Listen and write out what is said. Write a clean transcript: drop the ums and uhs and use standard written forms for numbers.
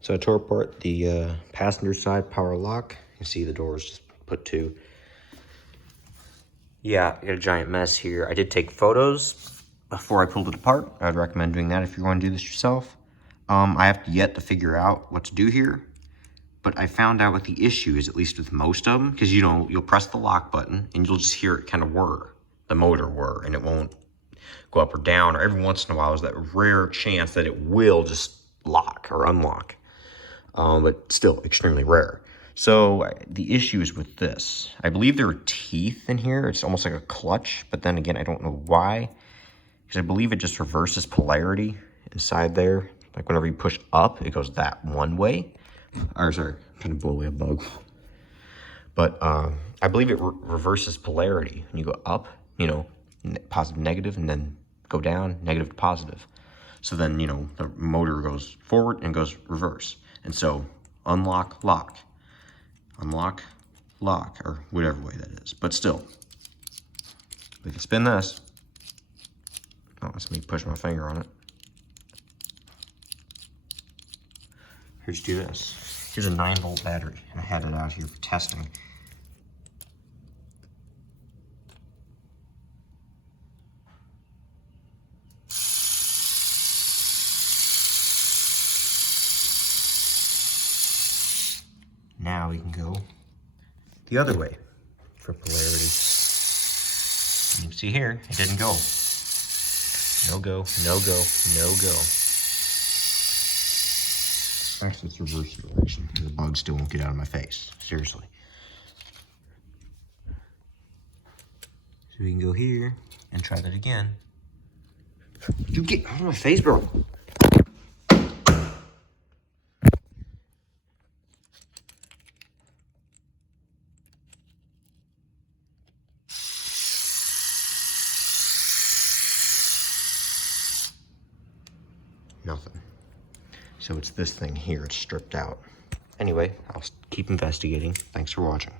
So I tore apart the passenger side power lock. You can see the doors just put two. Yeah, I got a giant mess here. I did take photos before I pulled it apart. I'd recommend doing that if you're going to do this yourself. I have yet to figure out what to do here, but I found out what the issue is, at least with most of them, because you'll press the lock button and you'll just hear it kind of whir, the motor whir, and it won't go up or down, or every once in a while there's that rare chance that it will just lock or unlock, but still extremely rare. So the issue is with this. I believe there are teeth in here. It's almost like a clutch, but then again, I don't know why, because I believe it just reverses polarity inside there. Like whenever you push up, it goes that one way. Or sorry, I'm trying to blow away a bug. But I believe it reverses polarity. When you go up, positive, negative, and then go down, negative to positive. So then, the motor goes forward and goes reverse. And so unlock, lock, unlock, lock, or whatever way that is. But still, we can spin this. Oh, let's me push my finger on it. Here's do this. Here's a 9-volt battery, and I had it out here for testing. Now we can go the other way for polarity. And you can see here, it didn't go. No go, no go, no go. Actually, it's reverse direction. The bug still won't get out of my face. Seriously. So we can go here and try that again. You get out of my face, bro. Nothing. So it's this thing here, it's stripped out. Anyway, I'll keep investigating. Thanks for watching.